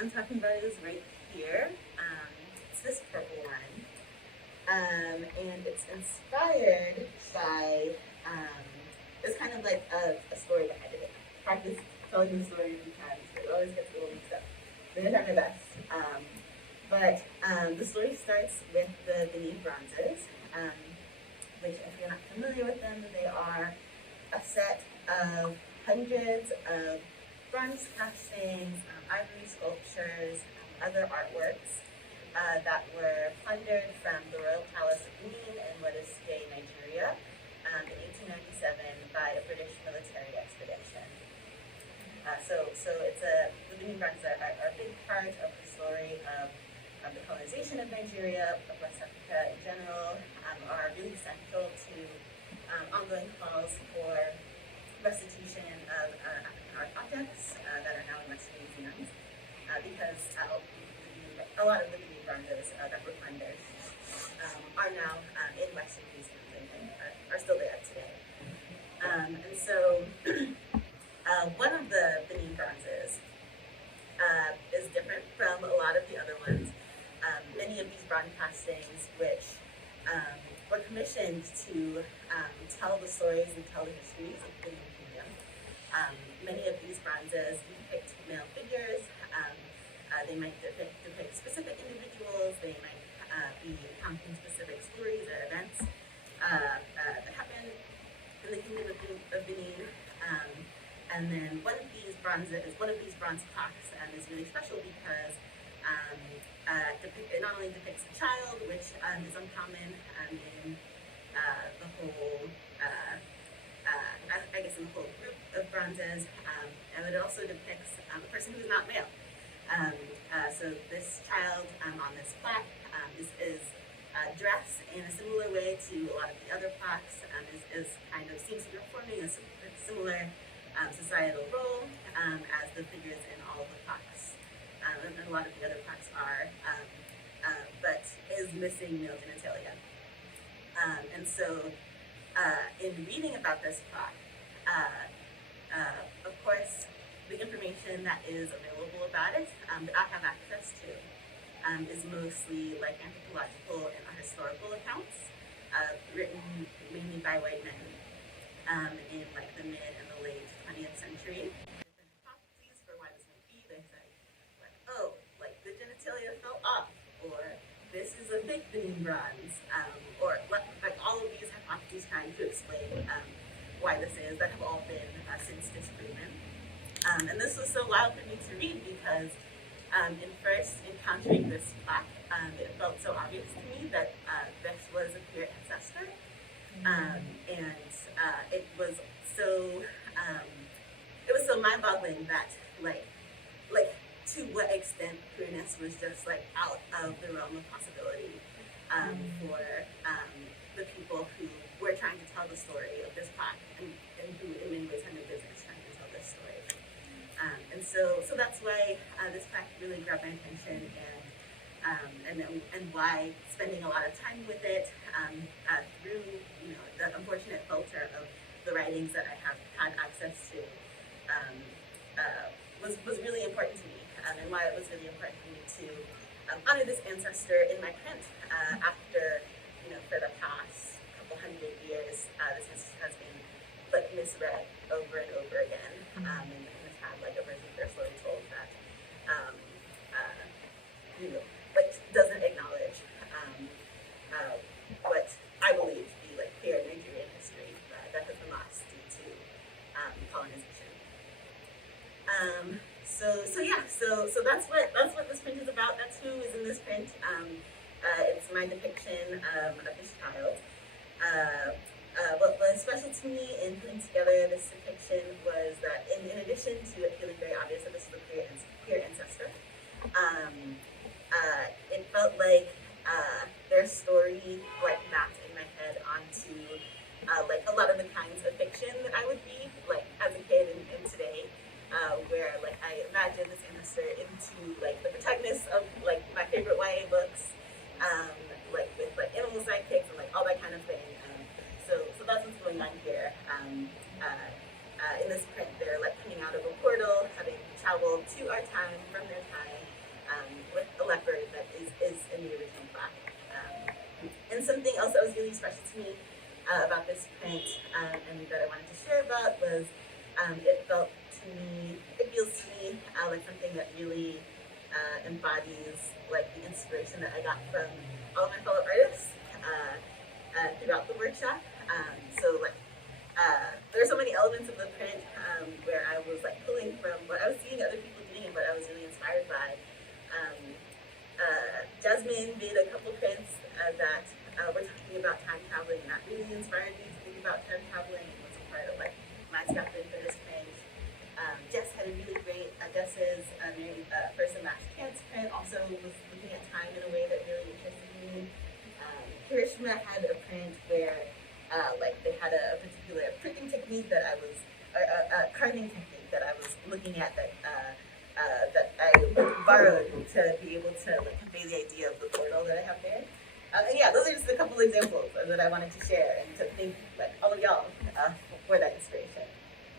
I'm talking about is right here. It's this purple one. And it's inspired by, it's kind of like a story behind it. Practice telling the story a few times, but it always gets a little mixed up. I'm gonna try my best. But the story starts with the Benin bronzes, which, if you're not familiar with them, they are a set of hundreds of bronze castings, ivory sculptures, other artworks that were plundered from the Royal Palace of Benin in what is today Nigeria in 1897 by a British military expedition. So the Benin bronzes are a big part of the story of the colonization of Nigeria, of West Africa in general, are really central to ongoing calls for restitution of African art objects that are now in Western museums, because a lot of the Benin bronzes that were plundered are now in Western museums and are still there today. And so one of the Benin bronzes is different from a lot of the other ones. Many of these bronze castings, which were commissioned to tell the stories and tell the histories of the Benin Kingdom. Many of these bronzes depict male figures. They might depict specific individuals. They might be recounting specific stories or events that happened in the Kingdom of Benin. And then one of these bronze clocks is really special because it not only depicts a child, which is uncommon in the whole, I guess in the whole group of bronzes, and it also depicts a person who is not male. So this child on this plaque is dressed in a similar way to a lot of the other plaques, seems to be performing a similar societal role as the figures in all of the plaques. And a lot of the other plaques are, but is missing male genitalia. And so in reading about this plaque, of course, the information that is available about it, that I have access to, is mostly like anthropological and historical accounts, written mainly by white men in like the mid and the late 20th century. Different hypotheses for why this might be. They say, like, oh, like the genitalia fell off, or this is a fake Benin bronze, or like all of these hypotheses trying to explain why this is, that have all been since disproven. And this was so wild for me to read because in first encountering this plaque, it felt so obvious to me that this was a queer ancestor. It was so mind-boggling that like to what extent queerness was just like out of the realm of possibility for the people who were trying to tell the story of this plaque and who in many ways had no business trying to tell this story. And so that's why this plaque really grabbed my attention, and why spending a lot of time with it through the unfortunate filter of the writings that I have had access to was really important to me, and why it was really important for me to honor this ancestor in my print after for the past couple hundred years this has been like misread over and over again, and has had like a version of their story told that like doesn't acknowledge what I believe to be like clear Nigerian history that has been lost due to colonization. So that's what this print is about. That's who is in this print. It's my depiction of this child. What was special to me in putting together this depiction was that in addition to it feeling very obvious that this is a queer ancestor, it felt like their story like mapped in my head onto like a lot of the kinds of fiction that I would read like as a kid and today, where like I imagine this ancestor into like the protagonist of like my favorite YA books, like with like animal sidekicks and like all that kind of thing. So that's what's going on here. In this print, they're like coming out of a portal, having traveled to our time from from their tie with the leopard that is in the original plaque. And something else that was really special to me about this print and that I wanted to share about was it feels to me like something that really embodies like the inspiration that I got from all of my fellow artists throughout the workshop. There are so many elements of the print where I was like pulling from what I was seeing other people doing and what I was really inspired by. Jasmine made a couple prints that were talking about time traveling, and that really inspired me to think about time traveling and was a part of like my scaffolding for this print. Jess had a really great Jess's first and last chance print also was looking at time in a way that really interested me. Karishma had a print where like they had a particular printing technique that I was, a carving technique that I was looking at that I borrowed to be able to like, convey the idea of the portal that I have there. And yeah, those are just a couple examples that I wanted to share and to think